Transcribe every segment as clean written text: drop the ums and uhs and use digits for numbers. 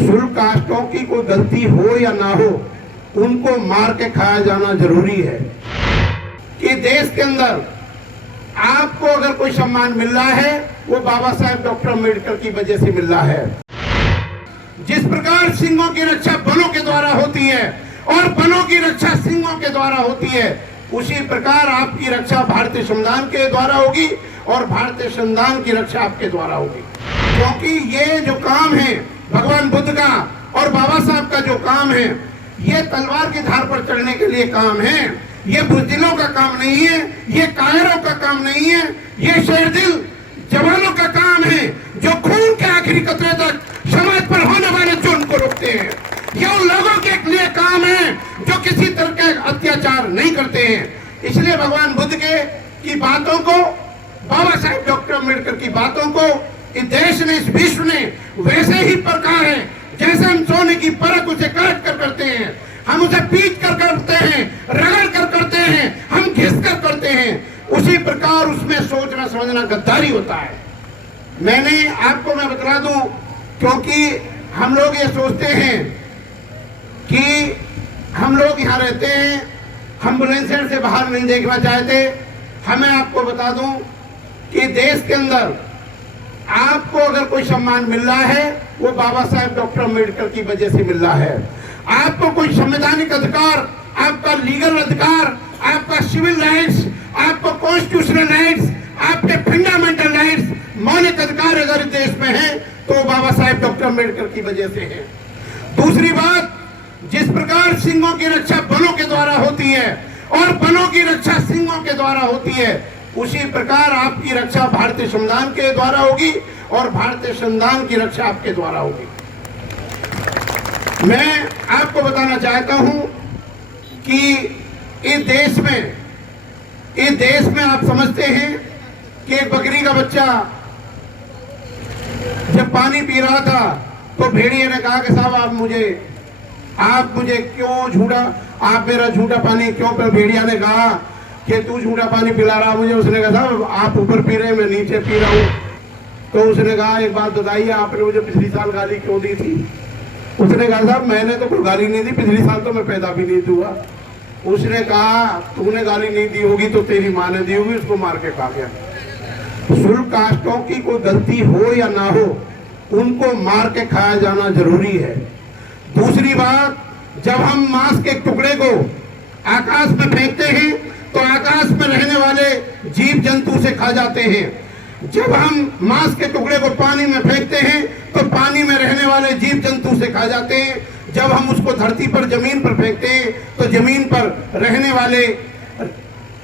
शुल्क कास्टों की कोई गलती हो या ना हो, उनको मार के खाया जाना जरूरी है। कि देश के अंदर आपको अगर कोई सम्मान मिल रहा है वो बाबा साहेब डॉक्टर अम्बेडकर की वजह से मिल रहा है। जिस प्रकार सिंहों की रक्षा वनों के द्वारा होती है और वनों की रक्षा सिंहों के द्वारा होती है, उसी प्रकार आपकी रक्षा भारतीय संविधान के द्वारा होगी और भारतीय संविधान की रक्षा आपके द्वारा होगी। क्योंकि ये जो काम है भगवान बुद्ध का और बाबा साहब का जो काम है, ये तलवार की धार पर चढ़ने के लिए काम है, ये बुज़दिलों का काम नहीं है, ये कायरों का काम नहीं है, ये शेरदिल जवानों का काम है जो खून के आखिरी कतरे तक समाज पर होने वाले जुर्म को रोकते हैं। ये उन लोगों के लिए काम है जो किसी तरह के अत्याचार नहीं करते हैं। इसलिए भगवान बुद्ध की बातों को, बाबा साहेब डॉक्टर अम्बेडकर की बातों को इस देश ने, इस विश्व ने वैसे ही परखा है जैसे हम सोने की परख उसे काट कर करते हैं, हम उसे पीट कर करते हैं, रगड़ कर करते हैं, हम घिस कर करते हैं, उसी प्रकार उसमें सोचना समझना गद्दारी होता है। मैं बता दूं, क्योंकि हम लोग ये सोचते हैं कि हम लोग यहाँ रहते हैं, हम बुलंदशहर से बाहर नहीं देखना चाहते। हमें आपको बता दूं कि देश के अंदर आपको अगर कोई सम्मान मिल रहा है वो बाबा साहेब डॉक्टर अम्बेडकर की वजह से मिल रहा है। आपको कोई संवैधानिक अधिकार, आपका लीगल अधिकार, आपका सिविल राइट्स, आपको कॉन्स्टिट्यूशनल राइट्स, आपके फंडामेंटल राइट्स, मौलिक अधिकार अगर देश में है तो बाबा साहेब डॉक्टर अम्बेडकर की वजह से है। दूसरी बात, जिस प्रकार सिंहों की रक्षा वनों के द्वारा होती है और वनों की रक्षा सिंहों के द्वारा होती है, उसी प्रकार आपकी रक्षा भारतीय संविधान के द्वारा होगी और भारतीय संविधान की रक्षा आपके द्वारा होगी। मैं आपको बताना चाहता हूं कि इस देश में आप समझते हैं कि एक बकरी का बच्चा जब पानी पी रहा था तो भेड़िए ने कहा कि साहब आप मुझे क्यों आप मेरा झूठा पानी क्यों? पर भेड़िया ने कहा कि तू झूठा पानी पिला रहा मुझे। उसने कहा साहब आप ऊपर पी रहे हैं, मैं नीचे पी रहा हूँ। तो उसने कहा एक बात बताइए, आपने मुझे पिछली साल गाली क्यों दी थी? उसने कहा साहब मैंने तो कोई गाली नहीं दी, पिछली साल तो मैं पैदा भी नहीं हुआ। उसने कहा तूने गाली नहीं दी होगी तो तेरी माँ ने दी होगी, उसको मार के खा गया। शुल्क कास्टों की कोई गलती हो या ना हो, उनको मार के खाया जाना जरूरी है। दूसरी बात, जब हम मांस के टुकड़े को आकाश में फेंकते हैं तो आकाश में रहने वाले जीव जंतु से खा जाते हैं। जब हम मांस के टुकड़े को पानी में फेंकते हैं तो पानी में रहने वाले जीव जंतु से खा जाते हैं। जब हम उसको धरती पर, जमीन पर फेंकते हैं तो जमीन पर रहने वाले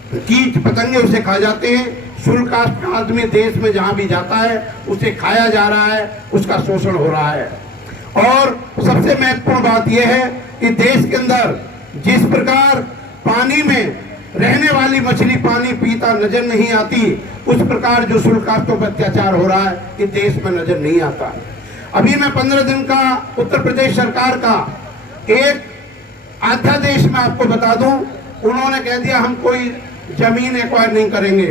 कीट पतंगे उसे खा जाते हैं। शुल्क कास्ट का आदमी देश में जहां भी जाता है उसे खाया जा रहा है, उसका शोषण हो रहा है। और सबसे महत्वपूर्ण बात यह है कि देश के अंदर जिस प्रकार पानी में रहने वाली मछली पानी पीता नजर नहीं आती, उस प्रकार जो शुल्क कास्टों पर अत्याचार हो रहा है कि देश में नजर नहीं आता। अभी मैं 15 दिन का उत्तर प्रदेश सरकार का एक अध्यादेश में आपको बता दूं, उन्होंने कह दिया हम कोई जमीन एक्वायर नहीं करेंगे।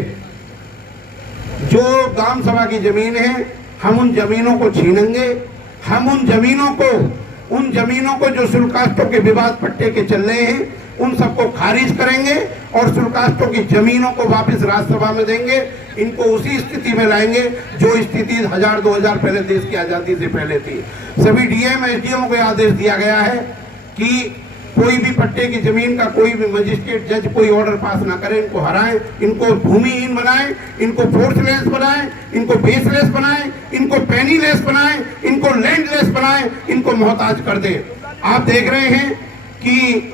जो ग्राम सभा की जमीन है हम उन जमीनों को छीनेंगे, हम उन जमीनों को जो शुल्क कास्टों के विवाद पट्टे के चल रहे हैं उन सबको खारिज करेंगे और शुल्क कास्टों की जमीनों को वापस राज्यसभा में देंगे। इनको उसी स्थिति में लाएंगे जो स्थिति 1000-2000 पहले देश की आजादी से पहले थी। सभी डीएम एसडीएम को आदेश दिया गया है कि कोई भी पट्टे की जमीन का कोई भी मजिस्ट्रेट जज कोई ऑर्डर पास ना करे, इनको हराएं, इनको भूमिहीन बनाएं, इनको फोर्सलेस बनाएं, इनको बेसलेस बनाएं, इनको पेनीलेस बनाएं, इनको लैंडलेस बनाएं, इनको मोहताज कर दें। आप देख रहे हैं कि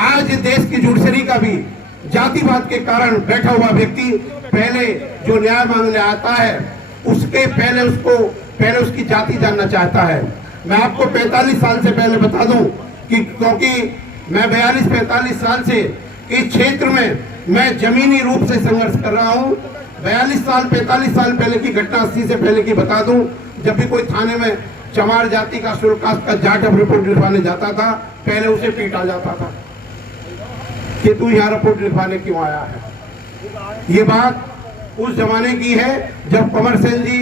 आज देश की जुडिशरी का भी जातिवाद के कारण बैठा हुआ व्यक्ति पहले जो न्याय मांगने आता है उसके पहले उसकी जाति जानना चाहता है। मैं आपको 45 साल से पहले बता दूं कि क्योंकि मैं 42-45 साल से इस क्षेत्र में मैं जमीनी रूप से संघर्ष कर रहा हूं। 45 साल पहले की घटना, 80 से पहले की बता दूं, जब भी कोई थाने में चमार जाति का शुल्क कास्ट का जाटअप रिपोर्ट लिखवाने जाता था, पहले उसे पीटा जाता था कि तू यहाँ रिपोर्ट लिखवाने क्यों आया है। ये बात उस जमाने की है जब कंवर सेन जी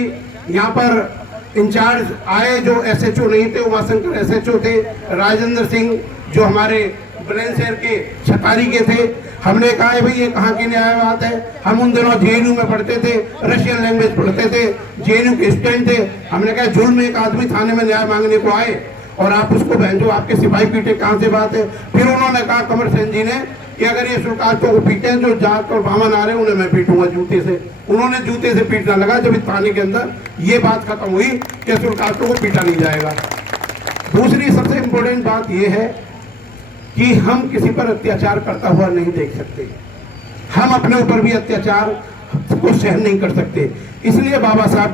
यहाँ पर इंचार्ज आए जो एसएचओ नहीं थे, उमाशंकर एसएचओ थे, राजेंद्र सिंह जो हमारे बुलंदशहर के छतारी के थे। हमने कहा है भाई ये कहाँ की न्याय बात है, हम उन दिनों जेएनयू में पढ़ते थे, रशियन लैंग्वेज पढ़ते थे, जेएनयू के स्टूडेंट थे। हमने कहा जुल्म एक आदमी थाने में न्याय मांगने को आए और आप उसको भेजो, आपके सिपाही पीटे, कहाँ से बात है। फिर उन्होंने कहा कमर सेन जी ने कि अगर ये सुल्कास्तों को पीटे जो जात और बामन आ रहे हैं उन्हें मैं पीटूंगा जूते से। उन्होंने जूते से पीटना लगा। जब इस थाने के अंदर ये बात खत्म हुई कि सुल्कास्तों को पीटा नहीं जाएगा। दूसरी सबसे इंपॉर्टेंट बात यह है कि हम किसी पर अत्याचार करता हुआ नहीं देख सकते, हम अपने ऊपर भी अत्याचार को सहन नहीं कर सकते। इसलिए बाबा साहब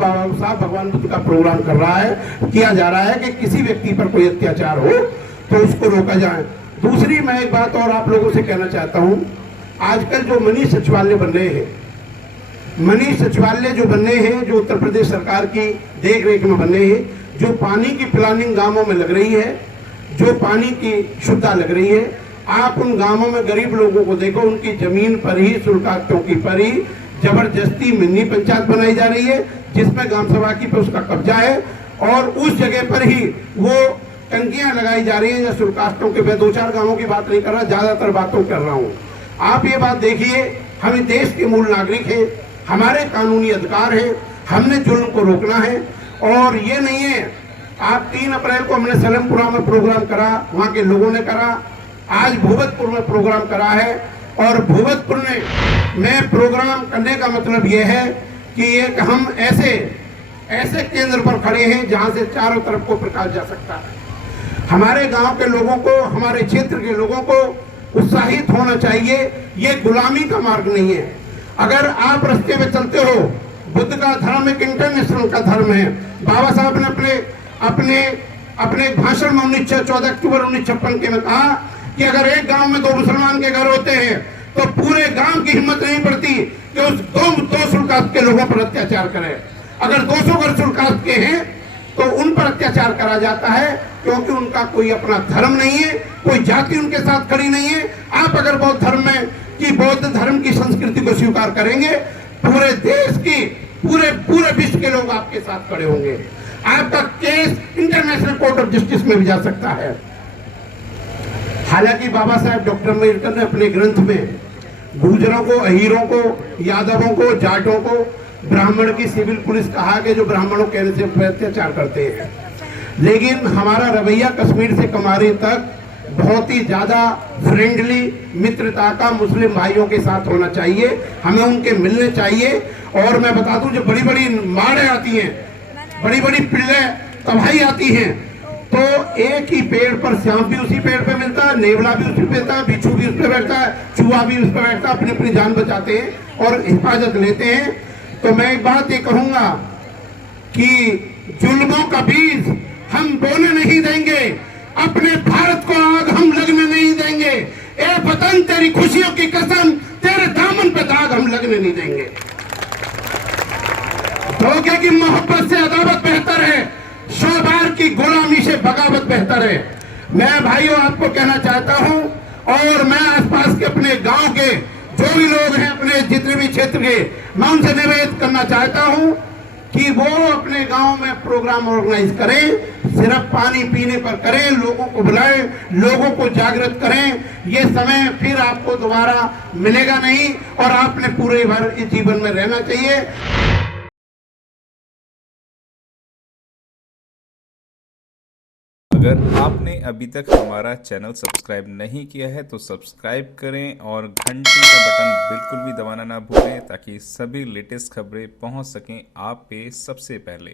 भगवान बुद्ध का प्रोग्राम किया जा रहा है कि किसी व्यक्ति पर कोई अत्याचार हो तो उसको रोका जाए। दूसरी मैं एक बात और आप लोगों से कहना चाहता हूं, आजकल जो मनीष सचिवालय बन रहे हैं, मनीष सचिवालय जो बन रहे हैं, जो उत्तर प्रदेश सरकार की देख रेख में बन रहे हैं, जो पानी की प्लानिंग गांवों में लग रही है, जो पानी की शुद्धता लग रही है, आप उन गांवों में गरीब लोगों को देखो, उनकी जमीन पर ही, शुल्कास्तों की पर ही जबरदस्ती मिनी पंचायत बनाई जा रही है, जिसमें ग्राम सभा की पर उसका कब्जा है और उस जगह पर ही वो टंकियां लगाई जा रही हैं या शुल्कास्तों के। मैं 2-4 गांवों की बात नहीं कर रहा, ज्यादातर बातों कर रहा हूं। आप ये बात देखिए, हम देश के मूल नागरिक हैं, हमारे कानूनी अधिकार है, हमने जुल्म को रोकना है। और ये नहीं है, आप 3 अप्रैल को हमने सलेमपुरा में प्रोग्राम करा, वहां के लोगों ने करा, आज भूपतपुर में प्रोग्राम करा है। और भूपतपुर में प्रोग्राम करने का मतलब यह है कि एक हम ऐसे केंद्र पर खड़े हैं जहां से चारों तरफ को प्रकाश जा सकता है। हमारे गांव के लोगों को, हमारे क्षेत्र के लोगों को उत्साहित होना चाहिए। ये गुलामी का मार्ग नहीं है। अगर आप रास्ते में चलते हो, बुद्ध का धर्म एक इंटरनेशनल का धर्म है। बाबा साहब ने अपने भाषण में 14 अक्टूबर 1956 के में कहा कि अगर एक गांव में 2 मुसलमान के घर होते हैं तो पूरे गांव की हिम्मत नहीं पड़ती कि उस दो शुल्कास्त के लोगों पर अत्याचार करें। अगर 200 घर शुल्कास्त के हैं तो उन पर अत्याचार करा जाता है, क्योंकि उनका कोई अपना धर्म नहीं है, कोई जाति उनके साथ खड़ी नहीं है। आप अगर बौद्ध धर्म की संस्कृति को स्वीकार करेंगे, पूरे देश की, पूरे विश्व के लोग आपके साथ खड़े होंगे। आपका case international court of justice में भी जा सकता है। हालांकि बाबा साहब डॉक्टर अम्बेडकर ने अपने ग्रंथ में गुर्जरों को, अहीरों को, यादवों को, जाटों को ब्राह्मण की सिविल पुलिस कहा कि जो ब्राह्मणों के से अत्याचार करते हैं। लेकिन हमारा रवैया कश्मीर से कमारी तक बहुत ही ज्यादा फ्रेंडली, मित्रता का मुस्लिम भाइयों के साथ होना चाहिए। हमें उनके मिलने चाहिए। और मैं बता दूं, जो बड़ी बड़ी माड़े आती हैं, बड़ी बड़ी पिल्ले तबाही आती हैं, तो एक ही पेड़ पर सांप भी उसी पेड़ पे मिलता है, नेवला भी उसी पे बैठता है, बिच्छू भी उस पे बैठता है, चूहा भी उस पे बैठता है। अपनी जान बचाते हैं और हिफाजत लेते हैं। तो मैं एक बात ये कहूंगा कि जुल्मों का बीज हम बोने नहीं देंगे, अपने भारत को आग हम लगने नहीं देंगे। ए वतन, तेरी खुशियों की कसम, तेरे दामन पे दाग हम लगने नहीं देंगे। धोखे की मोहब्बत से अदावत बेहतर है, 100 बार की गुलामी से बगावत बेहतर है। मैं भाइयों आपको कहना चाहता हूं, और मैं आसपास के अपने गांव के जो भी लोग हैं, अपने जितने भी क्षेत्र के, मैं उनसे निवेदन करना चाहता हूं कि वो अपने गांव में प्रोग्राम ऑर्गेनाइज करें, सिर्फ पानी पीने पर करें, लोगों को बुलाएं, लोगों को जागृत करें। ये समय फिर आपको दोबारा मिलेगा नहीं और आपने पूरे भर इस जीवन में रहना चाहिए। अगर आपने अभी तक हमारा चैनल सब्सक्राइब नहीं किया है तो सब्सक्राइब करें और घंटी का बटन बिल्कुल भी दबाना ना भूलें, ताकि सभी लेटेस्ट खबरें पहुंच सकें आप पे सबसे पहले।